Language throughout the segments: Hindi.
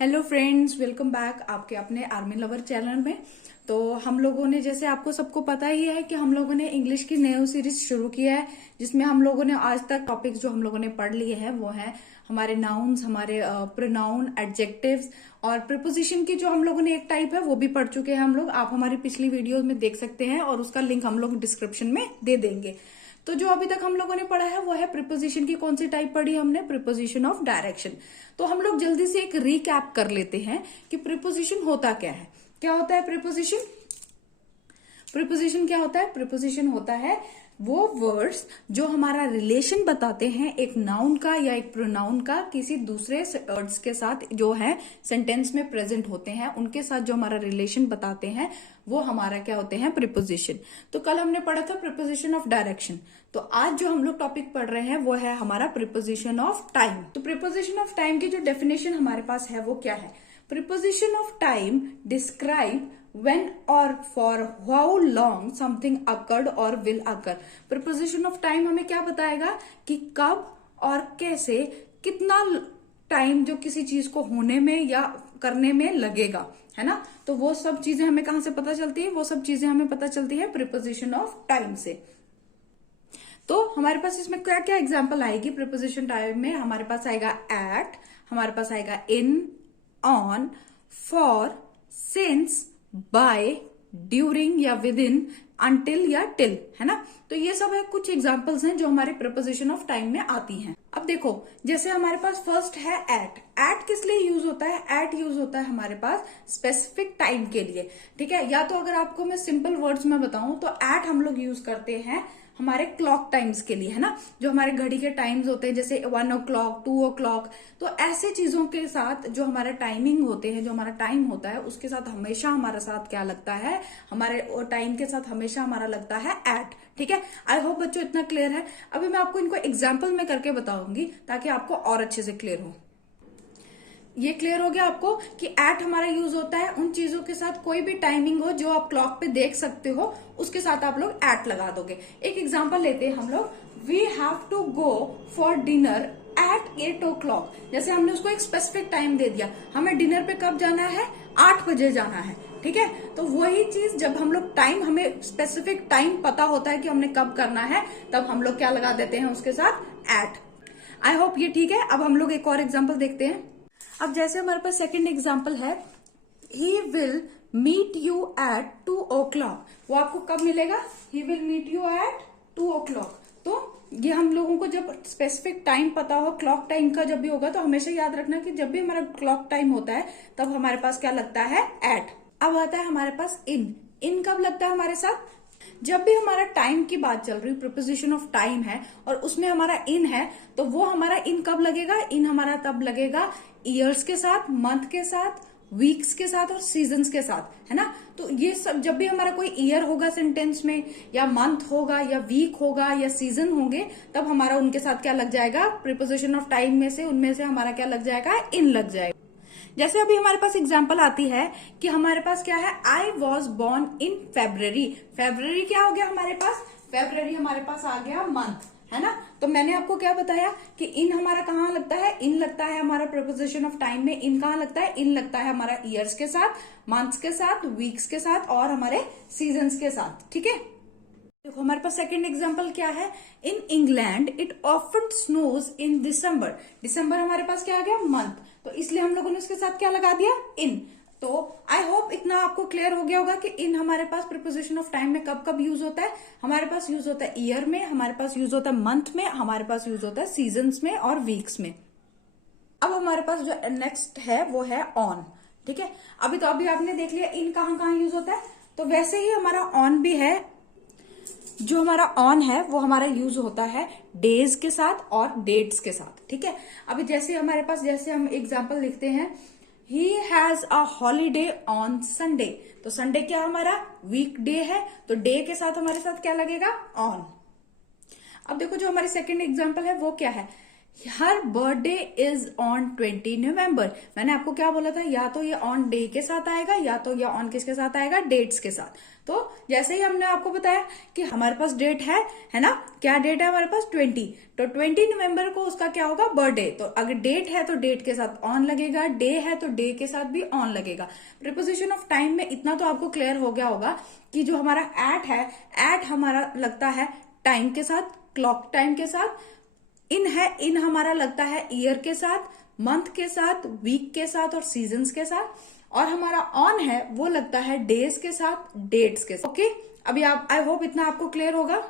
हेलो फ्रेंड्स, वेलकम बैक आपके अपने आर्मी लवर चैनल में। तो हम लोगों ने, जैसे आपको सबको पता ही है कि हम लोगों ने इंग्लिश की न्यू सीरीज शुरू किया है, जिसमें हम लोगों ने आज तक टॉपिक्स जो हम लोगों ने पढ़ लिए हैं वो है हमारे नाउन्स, हमारे प्रोनाउन, एडजेक्टिव्स और प्रीपोजिशन की जो हम लोगों ने एक टाइप है वो भी पढ़ चुके हैं हम लोग। आप हमारी पिछली वीडियो में देख सकते हैं और उसका लिंक हम लोग डिस्क्रिप्शन में दे देंगे। तो जो अभी तक हम लोगों ने पढ़ा है वो है प्रीपोजिशन की। कौन सी टाइप पढ़ी हमने? Preposition of direction. तो हम लोग जल्दी से एक रीकैप कर लेते हैं कि प्रीपोजिशन होता क्या है। क्या होता है प्रीपोजिशन? प्रीपोजिशन क्या होता है? प्रीपोजिशन होता है वो वर्ड्स जो हमारा रिलेशन बताते हैं एक नाउन का या एक प्रोनाउन का किसी दूसरे वर्ड्स के साथ, जो है सेंटेंस में प्रेजेंट होते हैं, उनके साथ जो हमारा रिलेशन बताते हैं वो हमारा क्या होते हैं? प्रीपोजिशन। तो कल हमने पढ़ा था प्रीपोजिशन ऑफ डायरेक्शन। तो आज जो हम लोग टॉपिक पढ़ रहे हैं वो है हमारा प्रीपोजिशन ऑफ टाइम। तो प्रीपोजिशन ऑफ टाइम की जो डेफिनेशन हमारे पास है वो क्या है? Preposition of time describe when or for how long something occurred or will occur। preposition of time हमें क्या बताएगा कि कब और कैसे, कितना टाइम जो किसी चीज को होने में या करने में लगेगा, है ना। तो वो सब चीजें हमें कहां से पता चलती है? वो सब चीजें हमें पता चलती है प्रीपोजिशन ऑफ टाइम से। तो हमारे पास इसमें क्या क्या एग्जाम्पल आएगी प्रीपोजिशन टाइम में? हमारे पास आएगा एट, हमारे पास आएगा in, on, for, since, by, during या विद इन, अंटिल या टिल, है ना। तो ये सब है कुछ एग्जांपल्स हैं जो हमारे प्रीपोजिशन ऑफ टाइम में आती हैं। अब देखो, जैसे हमारे पास फर्स्ट है एट। एट किस लिए यूज होता है? एट यूज होता है हमारे पास स्पेसिफिक टाइम के लिए, ठीक है। या तो अगर आपको मैं सिंपल वर्ड्स में बताऊं तो एट हम लोग यूज करते हैं हमारे क्लॉक टाइम्स के लिए, है ना। जो हमारे घड़ी के टाइम्स होते हैं जैसे 1 o'clock, 2 o'clock, तो ऐसे चीजों के साथ जो हमारा टाइमिंग होते हैं, जो हमारा टाइम होता है उसके साथ हमेशा हमारा साथ क्या लगता है? हमारे टाइम के साथ हमेशा हमारा लगता है एट, ठीक है। आई होप बच्चों इतना क्लियर है। अभी मैं आपको इनको एग्जाम्पल में करके बताऊंगी ताकि आपको और अच्छे से क्लियर हो। ये क्लियर हो गया आपको कि एट हमारा यूज होता है उन चीजों के साथ, कोई भी टाइमिंग हो जो आप क्लॉक पे देख सकते हो उसके साथ आप लोग एट लगा दोगे। एक एग्जांपल लेते हैं हम लोग, we have to go for dinner at 8 o'clock। जैसे हमने उसको एक स्पेसिफिक टाइम दे दिया, हमें डिनर पे कब जाना है? 8 बजे जाना है, ठीक है। तो वही चीज जब हम लोग टाइम, हमें स्पेसिफिक टाइम पता होता है कि हमने कब करना है, तब हम लोग क्या लगा देते हैं उसके साथ? एट। आई होप ये ठीक है। अब हम लोग एक और एग्जाम्पल देखते हैं। अब जैसे हमारे पास सेकंड एग्जाम्पल है, he will meet you at 2 o'clock। वो आपको कब मिलेगा? He will meet you at 2 o'clock। तो ये हम लोगों को जब स्पेसिफिक टाइम पता हो, क्लॉक टाइम का जब भी होगा, तो हमेशा याद रखना कि जब भी हमारा क्लॉक टाइम होता है तब हमारे पास क्या लगता है? एट। अब आता है हमारे पास इन। इन कब लगता है हमारे साथ? जब भी हमारा टाइम की बात चल रही, प्रीपोजिशन ऑफ टाइम है और उसमें हमारा इन है, तो वो हमारा इन कब लगेगा? इन हमारा तब लगेगा ईयर्स के साथ, मंथ के साथ, वीक्स के साथ और सीजन्स के साथ, है ना। तो ये सब जब भी हमारा कोई ईयर होगा सेंटेंस में, या मंथ होगा, या वीक होगा, या सीजन होंगे, तब हमारा उनके साथ क्या लग जाएगा? प्रीपोजिशन ऑफ टाइम में से, उनमें से हमारा क्या लग जाएगा? इन लग जाएगा। जैसे अभी हमारे पास एग्जाम्पल आती है कि हमारे पास क्या है? I was born in February. February क्या हो गया हमारे पास? फेब्रवरी हमारे पास आ गया मंथ, है ना। तो मैंने आपको क्या बताया कि इन हमारा कहाँ लगता है? इन लगता है हमारा प्रीपोजिशन ऑफ टाइम में। इन कहाँ लगता है? इन लगता है हमारा ईयर्स के साथ, मंथ्स के साथ, वीक्स के साथ और हमारे सीजन्स के साथ, ठीक है। देखो हमारे पास सेकंड एग्जांपल क्या है? In England it often snows in December. दिसंबर हमारे पास क्या आ गया? मंथ। तो इसलिए हम लोगों ने उसके साथ क्या लगा दिया? इन। तो आई होप इतना आपको क्लियर हो गया होगा कि इन हमारे पास प्रीपोजिशन ऑफ टाइम में कब कब यूज होता है। हमारे पास यूज होता है ईयर में, हमारे पास यूज होता है मंथ में, हमारे पास यूज होता है सीजन्स में और वीक्स में। अब हमारे पास जो नेक्स्ट है वो है ऑन, ठीक है। अभी आपने देख लिया इन कहाँ कहाँ यूज होता है, तो वैसे ही हमारा ऑन भी है। जो हमारा ऑन है वो हमारा यूज होता है डेज के साथ और डेट्स के साथ, ठीक है। अभी जैसे हमारे पास, जैसे हम एग्जांपल लिखते हैं, he has a holiday on Sunday. तो संडे क्या हमारा? वीक डे है, तो डे के साथ हमारे साथ क्या लगेगा? ऑन। अब देखो जो हमारी सेकंड एग्जांपल है वो क्या है? हर बर्थडे इज ऑन 20 नवंबर। मैंने आपको क्या बोला था, या तो ये ऑन डे के साथ आएगा या तो ये ऑन किसके साथ आएगा, डेट्स के साथ। तो जैसे ही हमने आपको बताया कि हमारे पास डेट है ना, क्या डेट है हमारे पास 20, तो 20 नवंबर को उसका क्या होगा, बर्थडे। तो अगर डेट है तो डेट के साथ ऑन लगेगा, डे है तो डे के साथ भी ऑन लगेगा। प्रीपोजिशन ऑफ टाइम में इतना तो आपको क्लियर हो गया होगा कि जो हमारा एट है, एट हमारा लगता है टाइम के साथ, क्लॉक टाइम के साथ। इन हमारा लगता है ईयर के साथ, मंथ के साथ, वीक के साथ और सीजन्स के साथ। और हमारा ऑन है वो लगता है डेज के साथ, डेट्स के साथ। ओके, अभी आप, आई होप इतना आपको क्लियर होगा।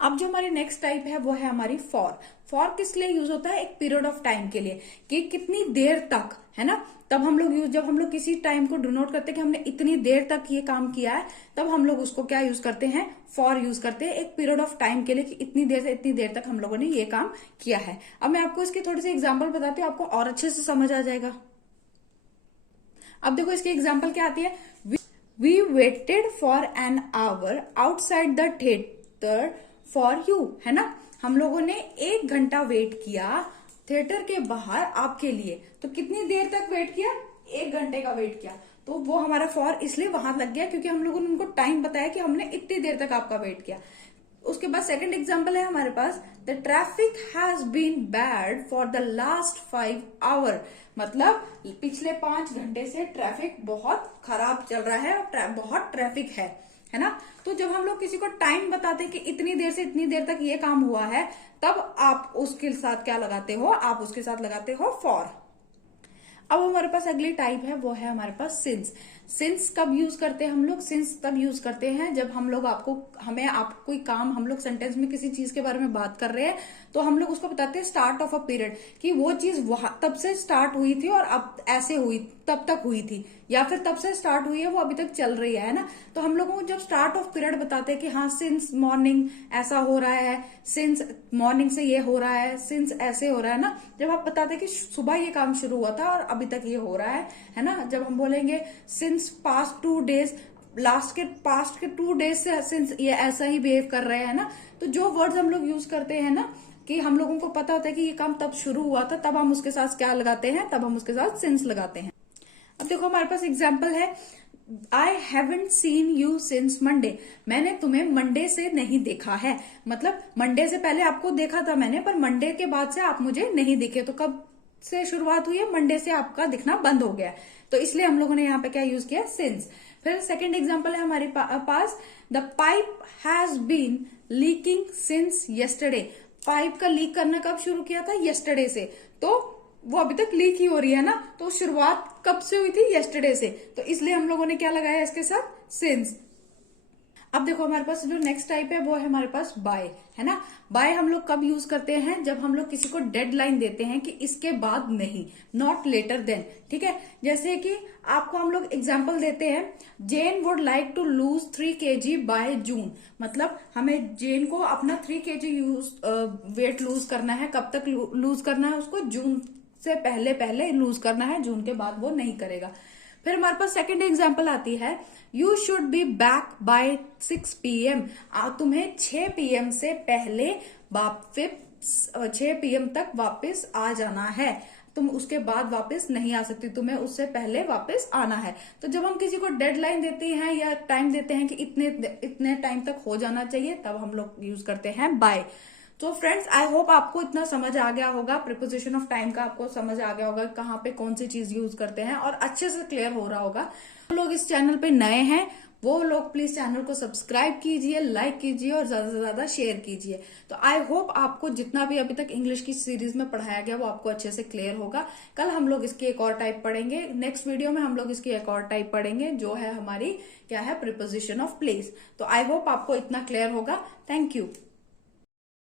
अब जो हमारी नेक्स्ट टाइप है वो है हमारी फॉर। फॉर किस लिए यूज होता है, एक पीरियड ऑफ टाइम के लिए, कि कितनी देर तक, है ना। तब हम लोग जब हम लोग किसी टाइम को डिनोट करते हैं कि हमने इतनी देर तक ये काम किया है, तब हम लोग उसको क्या यूज करते हैं, फॉर यूज करते हैं, एक पीरियड ऑफ टाइम के लिए, कि इतनी देर से इतनी देर तक हम लोगों ने ये काम किया है। अब मैं आपको इसकी थोड़ी सी एग्जाम्पल बताती हूँ, आपको और अच्छे से समझ आ जाएगा। अब देखो इसकी एग्जाम्पल क्या आती है, we waited for an hour outside the theatre for you, है ना। हम लोगों ने 1 घंटा वेट किया थिएटर के बाहर आपके लिए। तो कितनी देर तक वेट किया, 1 घंटे का वेट किया। तो वो हमारा फॉर इसलिए वहां लग गया क्योंकि हम लोगों ने उनको टाइम बताया कि हमने इतनी देर तक आपका वेट किया। उसके बाद सेकंड एग्जांपल है हमारे पास, the traffic has been bad for the last 5 hour. मतलब पिछले 5 घंटे से ट्रैफिक बहुत खराब चल रहा है और बहुत ट्रैफिक है ना। तो जब हम लोग किसी को टाइम बताते हैं कि इतनी देर से इतनी देर तक ये काम हुआ है, तब आप उसके साथ क्या लगाते हो, आप उसके साथ लगाते हो फॉर। अब हमारे पास अगली टाइप है वो है हमारे पास सिंस। सिंस कब यूज करते हैं हम लोग, सिंस तब यूज करते हैं जब हम लोग आप कोई काम, हम लोग सेंटेंस में किसी चीज के बारे में बात कर रहे हैं, तो हम लोग उसको बताते हैं स्टार्ट ऑफ अ पीरियड, कि वो चीज वहां तब से स्टार्ट हुई थी और अब ऐसे हुई, तब तक हुई थी, या फिर तब से स्टार्ट हुई है वो अभी तक चल रही है ना। तो हम लोगों को जब स्टार्ट ऑफ पीरियड बताते हैं कि हाँ सिंस मॉर्निंग ऐसा हो रहा है, सिंस मॉर्निंग से ये हो रहा है, सिंस ऐसे हो रहा है ना। जब आप बताते हैं कि सुबह ये काम शुरू हुआ था और अभी तक ये हो रहा है ना। जब हम बोलेंगे सिंस पास्ट 2 डेज, पास्ट के 2 डेज से सिंस ये ऐसा ही बिहेव कर रहे हैं ना। तो जो वर्ड्स हम लोग यूज करते हैं ना, कि हम लोगों को पता होता है कि ये काम तब शुरू हुआ था, तब हम उसके साथ क्या लगाते हैं, तब हम उसके साथ सिंस लगाते हैं। अब देखो हमारे पास एग्जाम्पल है, I haven't seen you since Monday. मैंने तुम्हें मंडे से नहीं देखा है। मतलब मंडे से पहले आपको देखा था मैंने, पर मंडे के बाद से आप मुझे नहीं दिखे। तो कब से शुरुआत हुई है, मंडे से आपका दिखना बंद हो गया। तो इसलिए हम लोगों ने यहाँ पे क्या यूज किया, सिंस। फिर सेकेंड एग्जाम्पल है हमारे पास, the pipe has been leaking since yesterday. Pipe का लीक करना कब शुरू किया था, येस्टरडे से। तो वो अभी तक लीक ही हो रही है ना। तो शुरुआत कब से हुई थी, येस्टरडे से। तो इसलिए हम लोगों ने क्या लगाया इसके साथ, सिंस। अब देखो हमारे पास जो नेक्स्ट टाइप है वो है हमारे पास बाय, है ना। बाय हम लोग कब यूज करते हैं, जब हम लोग किसी को डेडलाइन देते हैं कि इसके बाद नहीं, नॉट लेटर देन, ठीक है। जैसे कि आपको हम लोग एग्जांपल देते हैं, Jane would like to lose 3 kg by June. मतलब हमें जेन को अपना 3 kg वेट लूज करना है। कब तक लूज करना है उसको, जून से पहले लूज करना है, जून के बाद वो नहीं करेगा। फिर हमारे पास सेकंड एग्जांपल आती है, you should be back by 6 PM। तुम्हें 6 PM से पहले वापस 6 PM तक वापस आ जाना है। तुम उसके बाद वापस नहीं आ सकती, तुम्हें उससे पहले वापस आना है। तो जब हम किसी को डेडलाइन देते हैं या टाइम देते हैं कि इतने टाइम तक हो जाना चाहिए, तब हम लोग यूज करते हैं बाय। तो फ्रेंड्स, आई होप आपको इतना समझ आ गया होगा, प्रीपोजिशन ऑफ टाइम का आपको समझ आ गया होगा कहाँ पे कौन सी चीज यूज करते हैं, और अच्छे से क्लियर हो रहा होगा। जो लोग इस चैनल पे नए हैं वो लोग प्लीज चैनल को सब्सक्राइब कीजिए, लाइक कीजिए और ज्यादा से ज्यादा शेयर कीजिए। तो आई होप आपको जितना भी अभी तक इंग्लिश की सीरीज में पढ़ाया गया वो आपको अच्छे से क्लियर होगा। कल हम लोग इसकी एक और टाइप पढ़ेंगे, नेक्स्ट वीडियो में हम लोग इसकी एक और टाइप पढ़ेंगे जो है हमारी क्या है, प्रीपोजिशन ऑफ प्लेस। तो आई होप आपको इतना क्लियर होगा। Thank you.